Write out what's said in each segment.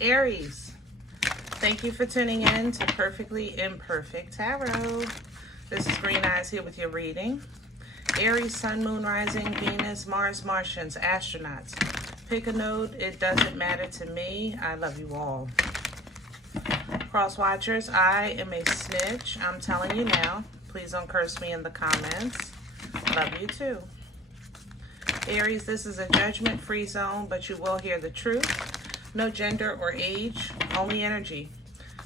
Aries, thank you for tuning in to Perfectly Imperfect Tarot. This is Green Eyes here with your reading. Aries, Sun, Moon, Rising, Venus, Mars, Martians, astronauts. Pick a node. It doesn't matter to me. I love you all. Cross watchers, I am a snitch. I'm telling you now. Please don't curse me in the comments. Love you too. Aries, this is a judgment-free zone, but you will hear the truth. No gender or age, only energy.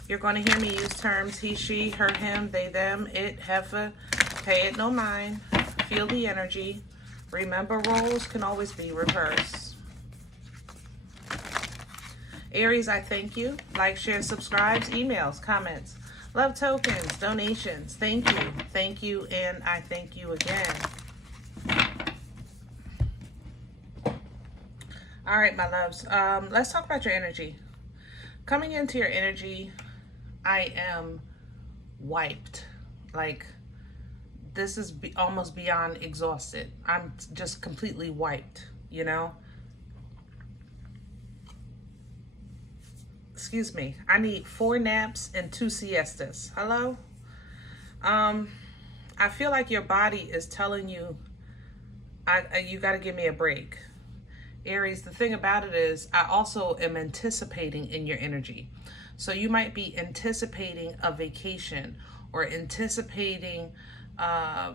You're going to hear me use terms he, she, her, him, they, them, it, heifer. Pay it no mind. Feel the energy. Remember, roles can always be reversed. Aries, I thank you. Like, share, subscribes, emails, comments, love tokens, donations. Thank you, and I thank you again. All right, my loves. Let's talk about your energy. Coming into your energy, I am wiped. Like, this is almost beyond exhausted. I'm just completely wiped, you know? Excuse me. I need 4 naps and 2 siestas. Hello? I feel like your body is telling you, you got to give me a break. Aries, the thing about it is, I also am anticipating in your energy. So you might be anticipating a vacation or anticipating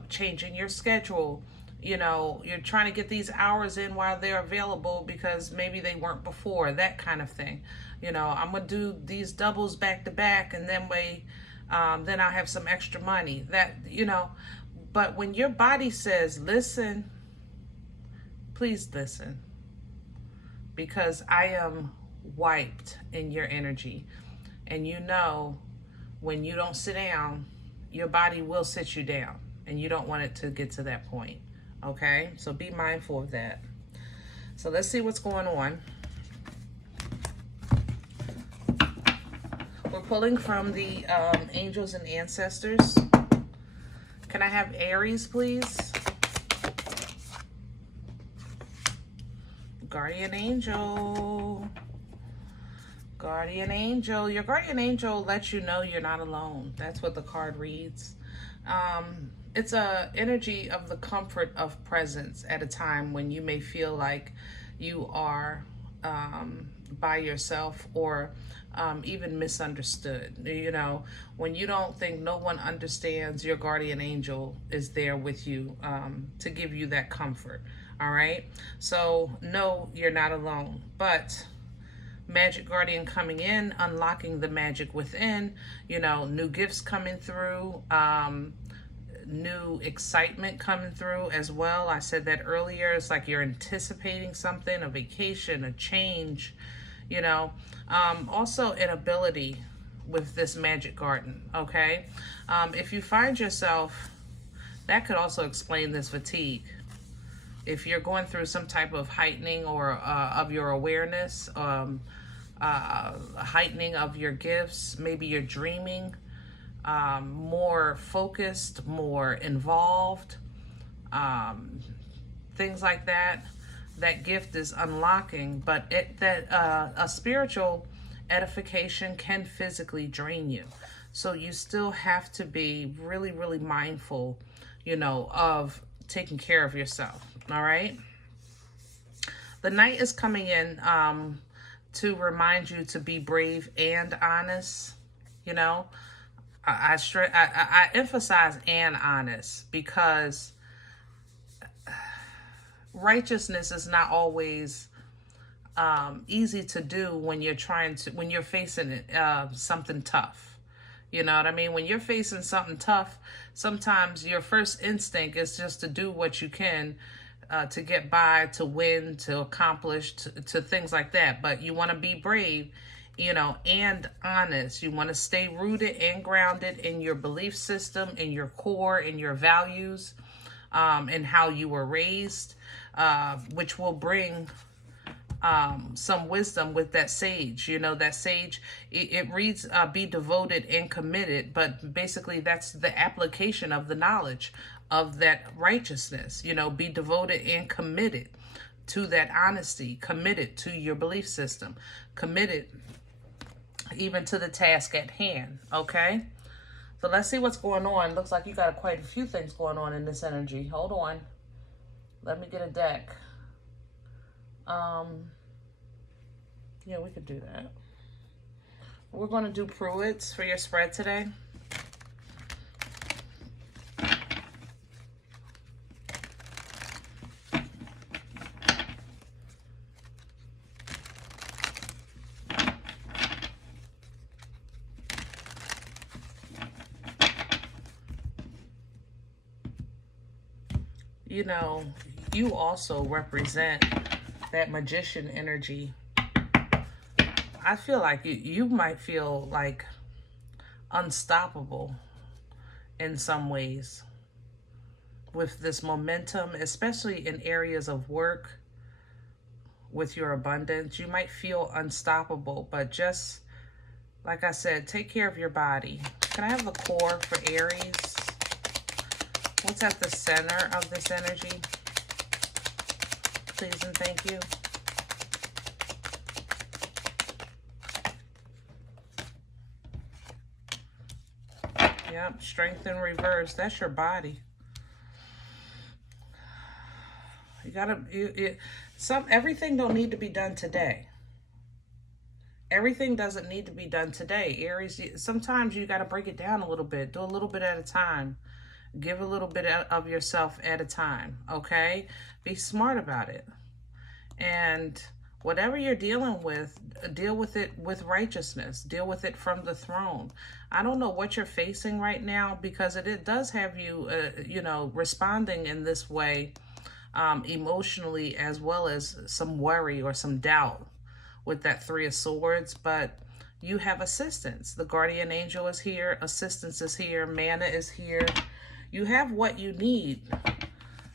changing your schedule. You know, you're trying to get these hours in while they're available because maybe they weren't before, that kind of thing. You know, I'm going to do these doubles back to back and then then I'll have some extra money. That, you know, but when your body says, listen, please listen. Because I am wiped in your energy. And you know, when you don't sit down, your body will sit you down. And you don't want it to get to that point. Okay? So be mindful of that. So let's see what's going on. We're pulling from the angels and ancestors. Can I have Aries, please? Guardian angel. Guardian angel. Your guardian angel lets you know you're not alone. That's what the card reads. It's a energy of the comfort of presence at a time when you may feel like you are by yourself or even misunderstood. You know, when you don't think no one understands, your guardian angel is there with you to give you that comfort. All right, so no, you're not alone, but magic guardian coming in, unlocking the magic within, you know, new gifts coming through, new excitement coming through as well. I said that earlier. It's like you're anticipating something, a vacation, a change, you know, also an ability with this magic garden. Okay. If you find yourself, that could also explain this fatigue. If you're going through some type of heightening or of your awareness, heightening of your gifts, maybe you're dreaming, more focused, more involved, things like that, that gift is unlocking, but a spiritual edification can physically drain you. So you still have to be really, really mindful, you know, of taking care of yourself. All right. The Knight is coming in to remind you to be brave and honest. You know, I emphasize and honest because righteousness is not always easy to do when you're facing something tough. You know what I mean? When you're facing something tough, sometimes your first instinct is just to do what you can to get by, to win, to accomplish, to things like that. But you want to be brave, you know, and honest. You want to stay rooted and grounded in your belief system, in your core, in your values, and how you were raised, which will bring some wisdom with that sage. You know, that sage, it reads be devoted and committed, but basically that's the application of the knowledge of that righteousness. You know, be devoted and committed to that honesty, committed to your belief system, committed even to the task at hand, okay? So let's see what's going on. Looks like you got quite a few things going on in this energy. Hold on. Let me get a deck. Yeah, we could do that. We're going to do Pruitt's for your spread today. You know, you also represent that magician energy. I feel like you might feel like unstoppable in some ways with this momentum, especially in areas of work with your abundance. You might feel unstoppable, but just like I said, take care of your body. Can I have the core for Aries? What's at the center of this energy? Please and thank you. Yep, strength in reverse. That's your body. You gotta, everything don't need to be done today. Everything doesn't need to be done today. Aries, sometimes you gotta break it down a little bit. Do a little bit at a time. Give a little bit of yourself at a time, okay? Be smart about it. And whatever you're dealing with, deal with it with righteousness. Deal with it from the throne. I don't know what you're facing right now, because it does have you, you know, responding in this way emotionally, as well as some worry or some doubt with that Three of Swords. But you have assistance. The guardian angel is here. Assistance is here. Mana is here. You have what you need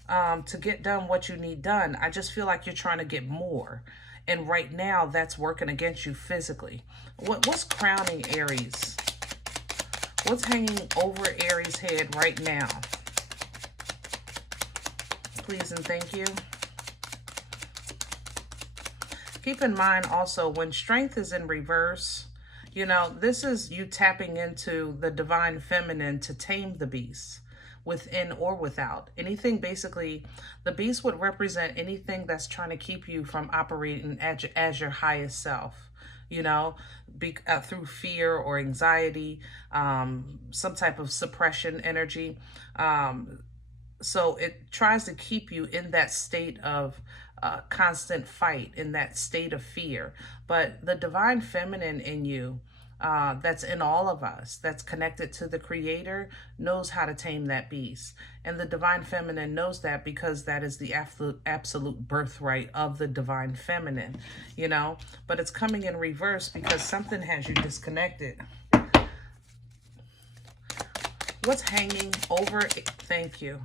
to get done what you need done. I just feel like you're trying to get more. And right now, that's working against you physically. What's crowning Aries? What's hanging over Aries' head right now? Please and thank you. Keep in mind also, when strength is in reverse, you know, this is you tapping into the divine feminine to tame the beast, within or without. Anything, basically, the beast would represent anything that's trying to keep you from operating as your highest self, you know, through fear or anxiety, some type of suppression energy. So it tries to keep you in that state of constant fight, in that state of fear. But the divine feminine in you, that's in all of us, that's connected to the creator, knows how to tame that beast. And the divine feminine knows that, because that is the absolute birthright of the divine feminine, you know. But it's coming in reverse because something has you disconnected. What's hanging over? Thank you.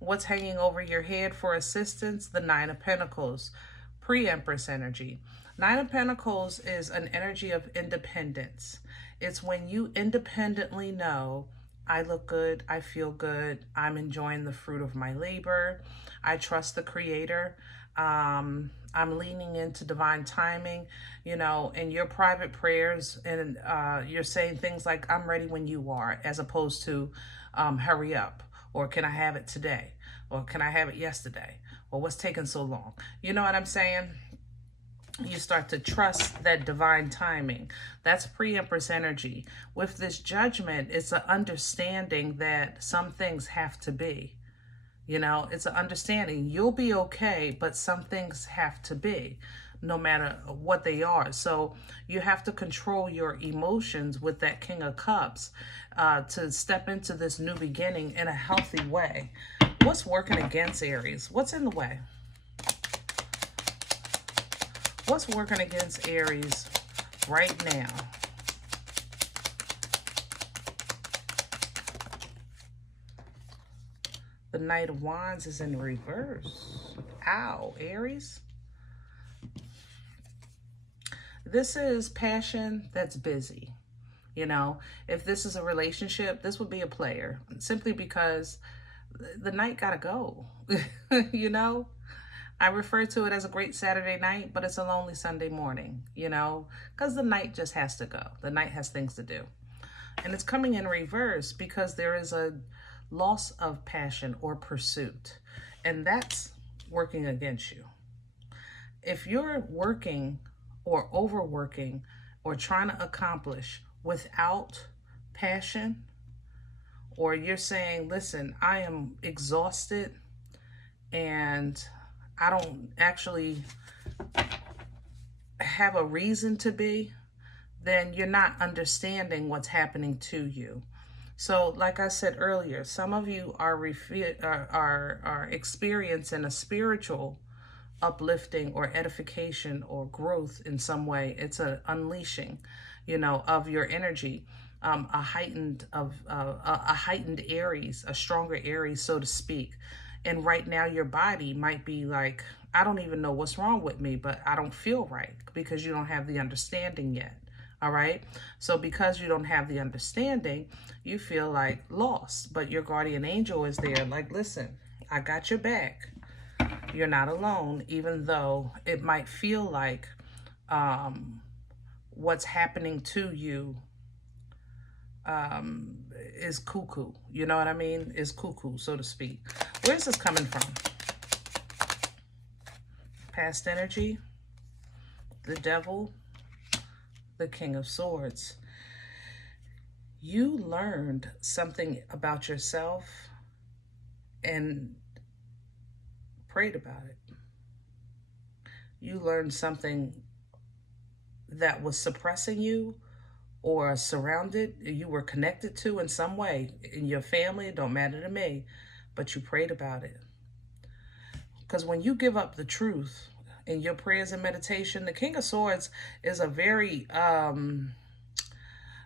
What's hanging over your head for assistance? The Nine of Pentacles, pre-Empress energy. Nine of Pentacles is an energy of independence. It's when you independently know, I look good, I feel good, I'm enjoying the fruit of my labor, I trust the creator, I'm leaning into divine timing, you know, in your private prayers, and you're saying things like, I'm ready when you are, as opposed to hurry up, or can I have it today, or can I have it yesterday, or what's taking so long? You know what I'm saying? You start to trust that divine timing. That's pre-Empress energy. With this Judgment, it's an understanding that some things have to be. You know, it's an understanding. You'll be okay, but some things have to be, no matter what they are. So you have to control your emotions with that King of Cups to step into this new beginning in a healthy way. What's working against Aries? What's in the way? What's working against Aries right now? The Knight of Wands is in reverse. Ow, Aries. This is passion that's busy. You know, if this is a relationship, this would be a player, simply because the Knight gotta go. You know, I refer to it as a great Saturday night, but it's a lonely Sunday morning, you know, because the night just has to go. The night has things to do. And it's coming in reverse because there is a loss of passion or pursuit, and that's working against you. If you're working or overworking or trying to accomplish without passion, or you're saying, listen, I am exhausted and I don't actually have a reason to be, then you're not understanding what's happening to you. So like I said earlier, some of you are experiencing a spiritual uplifting or edification or growth in some way. It's an unleashing, you know, of your energy, a heightened Aries, a stronger Aries, so to speak. And right now your body might be like, I don't even know what's wrong with me, but I don't feel right, because you don't have the understanding yet. All right. So because you don't have the understanding, you feel like lost, but your guardian angel is there like, listen, I got your back. You're not alone, even though it might feel like what's happening to you is cuckoo. You know what I mean? Is cuckoo, so to speak. Where's this coming from? Past energy, the devil, the King of Swords. You learned something about yourself and prayed about it. You learned something that was suppressing you or surrounded, you were connected to in some way in your family. It don't matter to me, but you prayed about it. Because when you give up the truth in your prayers and meditation, the King of Swords is a very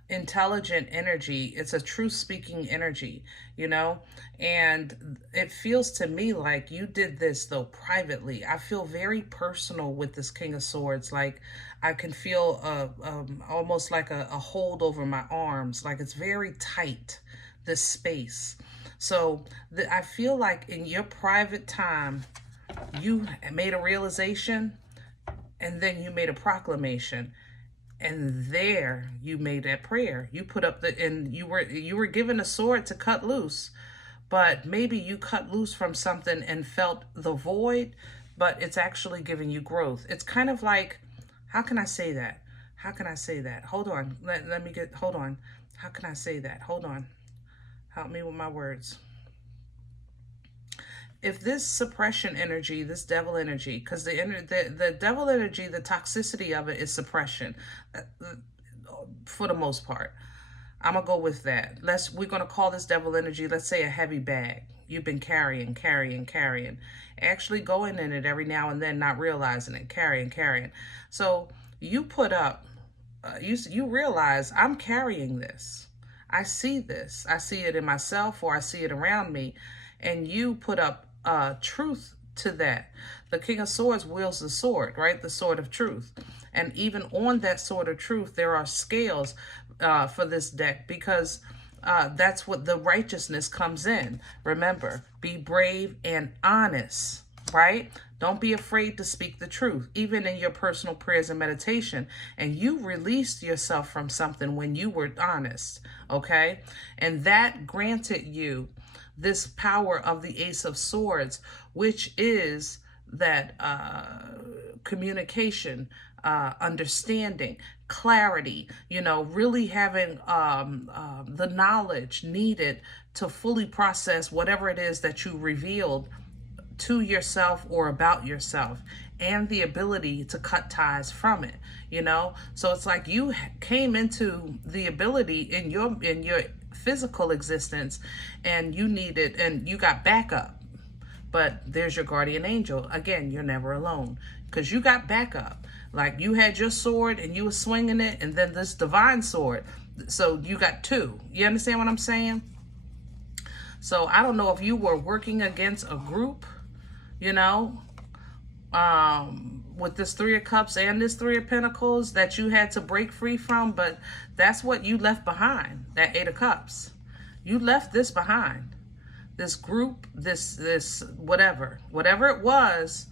intelligent energy. It's a truth-speaking energy, you know, and it feels to me like you did this though privately. I feel very personal with this King of Swords. Like I can feel almost like a hold over my arms. Like it's very tight, this space. So I feel like in your private time, you made a realization and then you made a proclamation. And there you made that prayer. You put up and you were given a sword to cut loose, but maybe you cut loose from something and felt the void, but it's actually giving you growth. It's kind of like, how can I say that? How can I say that? Hold on. Hold on. How can I say that? Hold on. Help me with my words. If this suppression energy, this devil energy, because the devil energy, the toxicity of it is suppression, for the most part. I'm gonna go with that. We're gonna call this devil energy, let's say, a heavy bag. You've been carrying, actually going in it every now and then, not realizing it, carrying. So you put up, you realize, I'm carrying this. I see this. I see it in myself, or I see it around me, and you put up truth to that. The King of Swords wields the sword, right? The sword of truth. And even on that sword of truth, there are scales for this deck, because that's what the righteousness comes in. Remember, be brave and honest, right? Don't be afraid to speak the truth, even in your personal prayers and meditation. And you released yourself from something when you were honest, okay? And that granted you this power of the Ace of Swords, which is that communication, understanding, clarity, you know, really having the knowledge needed to fully process whatever it is that you revealed to yourself or about yourself, and the ability to cut ties from it, you know? So it's like you came into the ability in your physical existence, and you got backup. But there's your guardian angel. Again, you're never alone, because you got backup. Like you had your sword and you were swinging it, and then this divine sword. So you got two. You understand what I'm saying? So I don't know if you were working against a group, you know, with this Three of Cups and this Three of Pentacles that you had to break free from, but that's what you left behind, that Eight of Cups. You left this behind. This group, this whatever it was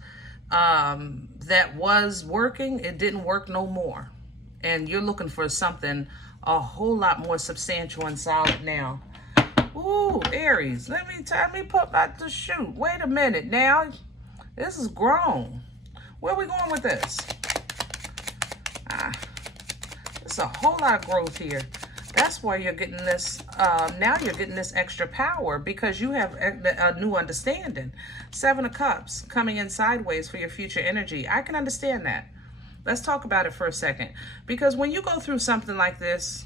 that was working, it didn't work no more. And you're looking for something a whole lot more substantial and solid now. Ooh, Aries, let me put back the shoot. Wait a minute now. This is grown. Where are we going with this? There's a whole lot of growth here. That's why you're getting this, now you're getting this extra power because you have a new understanding. 7 of Cups coming in sideways for your future energy. I can understand that. Let's talk about it for a second. Because when you go through something like this,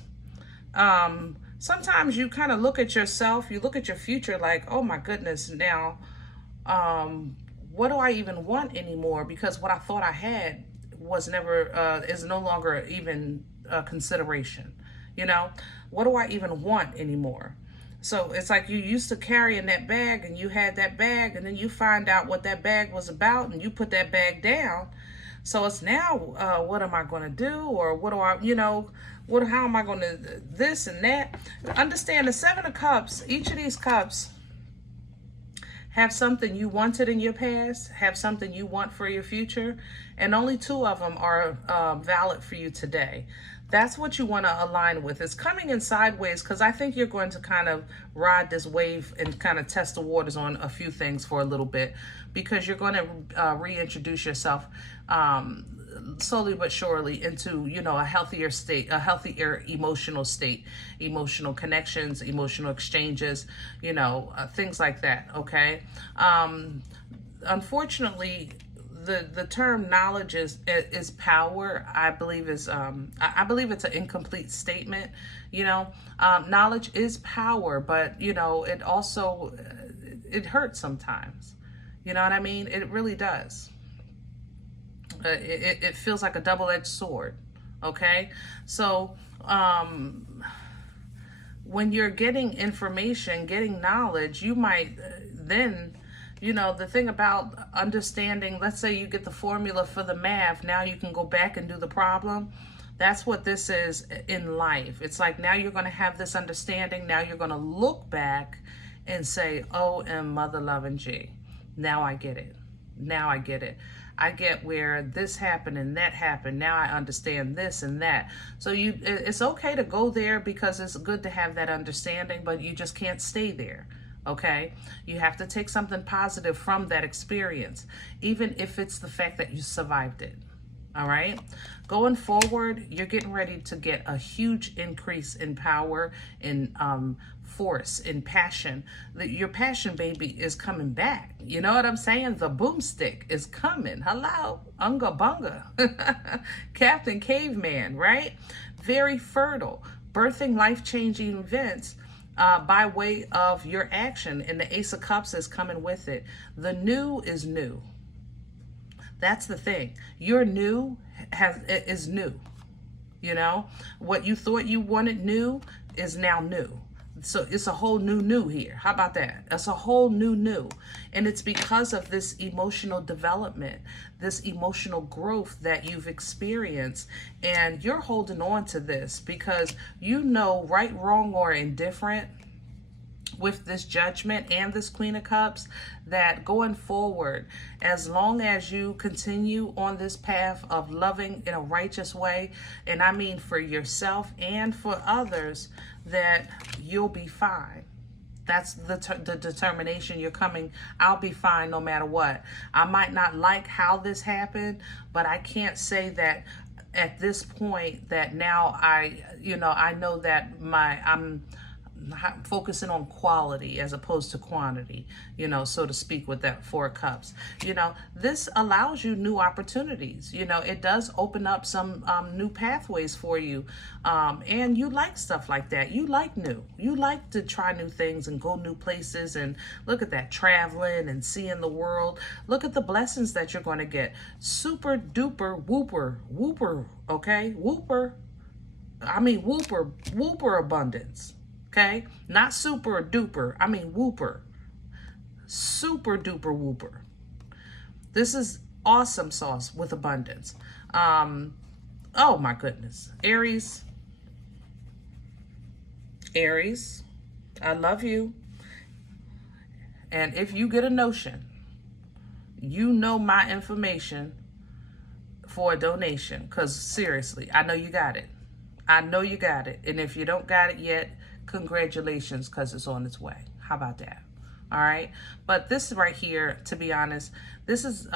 sometimes you kind of look at yourself, you look at your future like, oh my goodness, now, what do I even want anymore? Because what I thought I had was never, is no longer even a consideration. You know, what do I even want anymore? So it's like you used to carrying that bag and you had that bag and then you find out what that bag was about and you put that bag down. So it's now, what am I going to do? Or what do I, you know, how am I going to this and that? Understand the 7 of Cups, each of these cups have something you wanted in your past, have something you want for your future, and only 2 of them are valid for you today. That's what you want to align with. It's coming in sideways because I think you're going to kind of ride this wave and kind of test the waters on a few things for a little bit because you're going to reintroduce yourself slowly but surely into, you know, a healthier state, a healthier emotional state, emotional connections, emotional exchanges, you know, things like that. Okay. Unfortunately, the term knowledge is power. I believe is I believe it's an incomplete statement. You know, knowledge is power, but you know, it also it hurts sometimes. You know what I mean? It really does. It feels like a double-edged sword. Okay, so when you're getting information, getting knowledge, you might then. You know, the thing about understanding, let's say you get the formula for the math, now you can go back and do the problem. That's what this is in life. It's like now you're going to have this understanding. Now you're going to look back and say, oh, and mother loving G. Now I get it. Now I get it. I get where this happened and that happened. Now I understand this and that. So it's okay to go there because it's good to have that understanding, but you just can't stay there. Okay, you have to take something positive from that experience, even if it's the fact that you survived it. All right, going forward, you're getting ready to get a huge increase in power, in force, in passion. Your passion, baby, is coming back. You know what I'm saying? The boomstick is coming. Hello, unga bunga, Captain Caveman, right? Very fertile, birthing life-changing events. By way of your action, and the Ace of Cups is coming with it. The new is new. That's the thing. Your new is new. You know, what you thought you wanted new is now new. So it's a whole new here. How about that? It's a whole new. And it's because of this emotional development, this emotional growth that you've experienced. And you're holding on to this because you know right, wrong, or indifferent with this Judgment and this Queen of Cups, that going forward, as long as you continue on this path of loving in a righteous way, and I mean for yourself and for others, that you'll be fine. That's the determination you're coming. I'll be fine no matter what. I might not like how this happened, but I can't say that at this point that now I know that I'm focusing on quality as opposed to quantity, you know, so to speak, with that 4 of Cups. You know, this allows you new opportunities. You know, it does open up some new pathways for you. And you like stuff like that. You like new. You like to try new things and go new places, and look at that, traveling and seeing the world. Look at the blessings that you're going to get. Super duper whooper, okay? Whooper abundance. Okay, not super duper. I mean whooper. Super duper whooper. This is awesome sauce with abundance. Oh my goodness. Aries, I love you. And if you get a notion You know my information for a donation, because seriously, I know you got it. I know you got it. And if you don't got it yet, congratulations, because it's on its way. How about that? All right. But this right here, to be honest, this is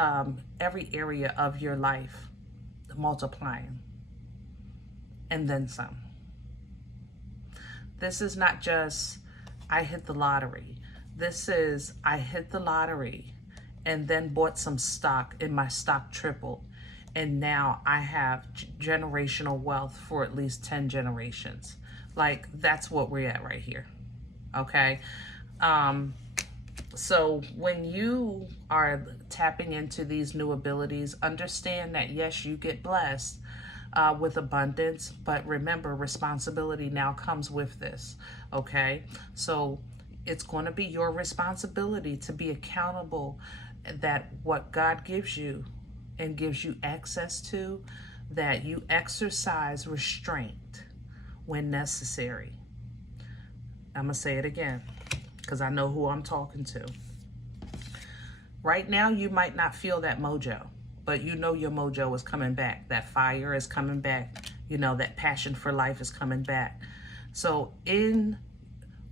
every area of your life multiplying and then some. This is not just, I hit the lottery. This is, I hit the lottery and then bought some stock and my stock tripled. And now I have generational wealth for at least 10 generations. Like, that's what we're at right here. Okay. So when you are tapping into these new abilities, understand that yes, you get blessed with abundance, but remember, responsibility now comes with this. Okay. So it's going to be your responsibility to be accountable that what God gives you and gives you access to, that you exercise restraint when necessary. I'm going to say it again because I know who I'm talking to. Right now, you might not feel that mojo, but you know your mojo is coming back. That fire is coming back. You know, that passion for life is coming back. So in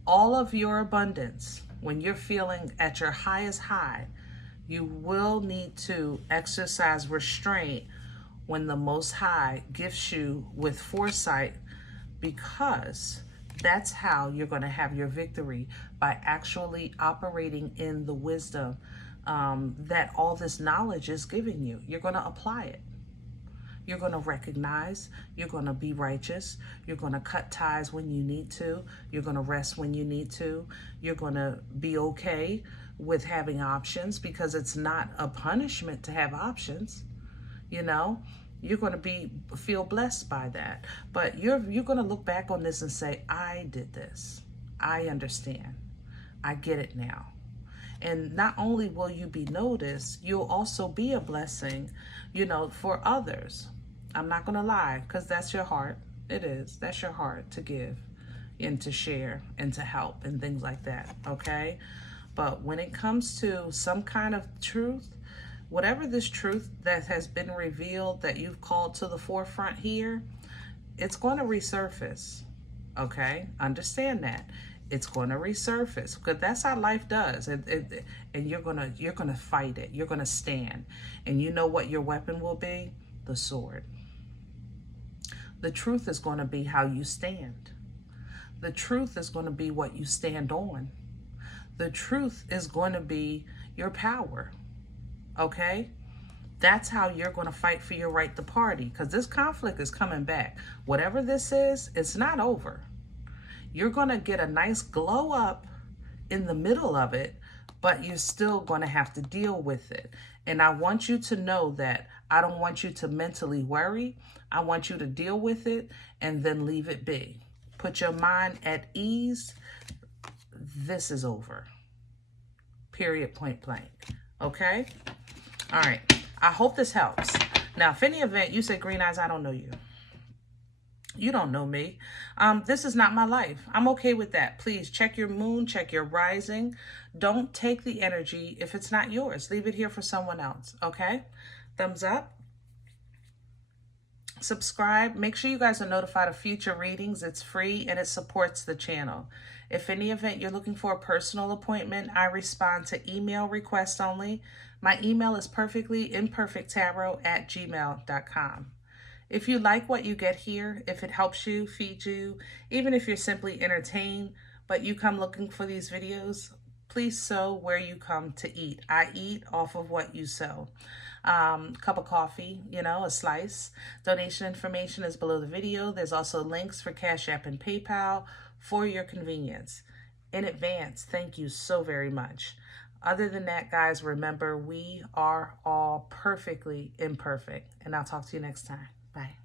all of your abundance, when you're feeling at your highest high, you will need to exercise restraint when the Most High gifts you with foresight, because that's how you're going to have your victory, by actually operating in the wisdom that all this knowledge is giving you. You're going to apply it. You're going to recognize, you're going to be righteous, you're going to cut ties when you need to, you're going to rest when you need to, you're going to be okay with having options, because it's not a punishment to have options. You know, you're going to feel blessed by that. But you're going to look back on this and say, I did this. I understand. I get it now. And not only will you be noticed, you'll also be a blessing, you know, for others. I'm not going to lie, because that's your heart. It is. That's your heart, to give and to share and to help and things like that. Okay. But when it comes to some kind of truth, whatever this truth that has been revealed that you've called to the forefront here, it's going to resurface. Okay. Understand that. It's going to resurface, because that's how life does. And you're going to fight it. You're going to stand. And you know what your weapon will be? The sword. The truth is going to be how you stand. The truth is going to be what you stand on. The truth is going to be your power. Okay? That's how you're going to fight for your right to party, because this conflict is coming back. Whatever this is, it's not over. You're going to get a nice glow up in the middle of it, but you're still going to have to deal with it. And I want you to know that I don't want you to mentally worry. I want you to deal with it and then leave it be. Put your mind at ease. This is over. Period, point blank. Okay? All right. I hope this helps. Now, if any event you say, Green Eyes, I don't know you. You don't know me. This is not my life. I'm okay with that. Please check your moon, check your rising. Don't take the energy if it's not yours. Leave it here for someone else. Okay? Thumbs up. Subscribe. Make sure you guys are notified of future readings. It's free and it supports the channel. If any event you're looking for a personal appointment, I respond to email requests only. My email is perfectlyimperfecttarot@gmail.com. If you like what you get here, if it helps you, feeds you, even if you're simply entertained, but you come looking for these videos, please sow where you come to eat. I eat off of what you sow. Cup of coffee, you know, a slice. Donation information is below the video. There's also links for CashApp and PayPal for your convenience. In advance, thank you so very much. Other than that, guys, remember, we are all perfectly imperfect. And I'll talk to you next time. Bye.